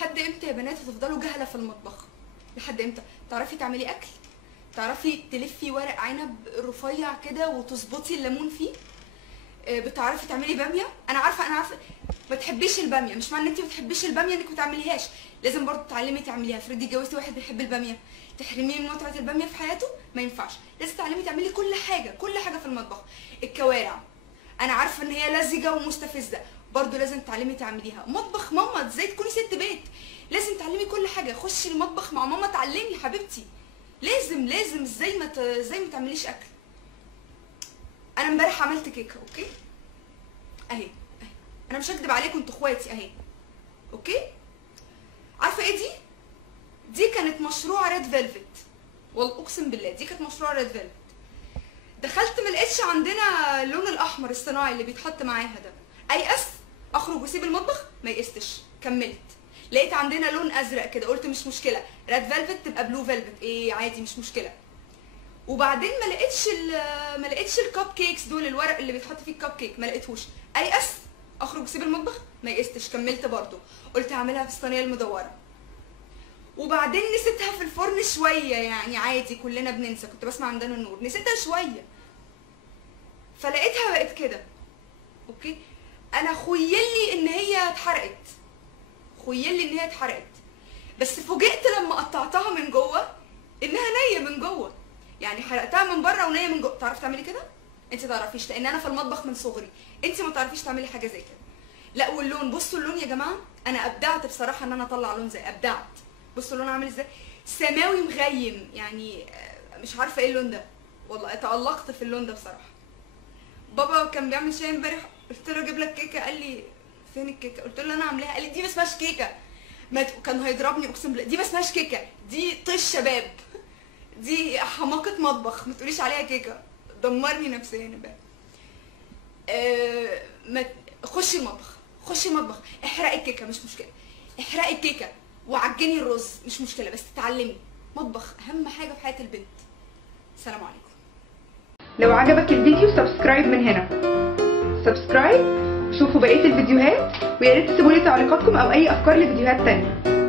لحد امتى يا بنات هتفضلوا جهله في المطبخ؟ لحد امتى؟ تعرفي تعملي اكل؟ تعرفي تلفي ورق عنب رفيع كده وتظبطي الليمون فيه؟ بتعرفي تعملي باميه؟ انا عارفه ما تحبيش الباميه، مش معنى ان انت ما بتحبيش الباميه انك ما تعمليهاش، لازم برضه تتعلمي تعمليها. افرضي اتجوزتي واحد بيحب الباميه، تحرميه من متعه الباميه في حياته؟ ما ينفعش، لازم تتعلمي تعملي كل حاجه في المطبخ. الكوارع انا عارفه ان هي لزجه ومستفزه، برضه لازم تتعلمي تعمليها. مطبخ ماما ازاي تكوني ست بيت، لازم تعلمي كل حاجه. خشي المطبخ مع ماما اتعلمي حبيبتي، لازم ازاي ما تعمليش اكل. انا امبارح عملت كيكه، اوكي اهي انا مش هكدب عليكم، انتوا اخواتي اهي، اوكي. عارفه ايه دي كانت مشروع ريد فيلفت، والله اقسم بالله دي كانت مشروع ريد فيلفت. دخلت ما لقيتش عندنا اللون الاحمر الصناعي اللي بيتحط معاها ده، ايأس اخرج واسيب المطبخ، ما يئستش كملت. لقيت عندنا لون ازرق كده، قلت مش مشكله، ريد فيلفت تبقى بلو فيلفت، ايه عادي مش مشكله. وبعدين ما لقيتش الكب كيكس دول، الورق اللي بيتحط فيه الكب كيك ما لقيتهوش، ايأس اخرج واسيب المطبخ، ما يئستش كملت برضو. قلت هعملها في الصينيه المدوره، وبعدين نسيتها في الفرن شويه، يعني عادي كلنا بننسى، كنت بسمع عندنا النور، نسيتها شويه فلقيتها بقت كده، اوكي. انا خيلي ان هي اتحرقت، بس فوجئت لما قطعتها من جوه انها نيه من جوه، يعني حرقتها من بره ونيه من جوه. تعرفي تعملي كده؟ انت تعرفيش، لان انا في المطبخ من صغري، انت ما تعرفيش تعملي حاجه زي كده. لا واللون، بصوا اللون يا جماعه، انا ابدعت بصراحه ان انا اطلع لون زي، ابدعت. بصوا اللون عامل ازاي، سماوي مغيم، يعني مش عارفه ايه اللون ده، والله تألقت في اللون ده بصراحه. بابا كان بيعمل شاي امبارح، قلت له اجيب لك كيكه، قال لي فين الكيكه؟ قلت له انا عاملاها، قال لي دي ما اسمهاش كيكه، كان هيضربني اقسم بالله، دي ما اسمهاش كيكه، دي طش شباب، دي حماقه مطبخ، ما تقوليش عليها كيكه. دمرني نفسيا امبارح. خشي المطبخ، احرقي الكيكه مش مشكله، احرقي الكيكه وعجني الرز مش مشكله، بس تتعلمي مطبخ اهم حاجه في حياه البنت. السلام عليكم. لو عجبك الفيديو سبسكرايب من هنا، سبسكرايب، شوفوا بقيه الفيديوهات، ويا ريت تسيبوا لي تعليقاتكم او اي افكار لفيديوهات تانية.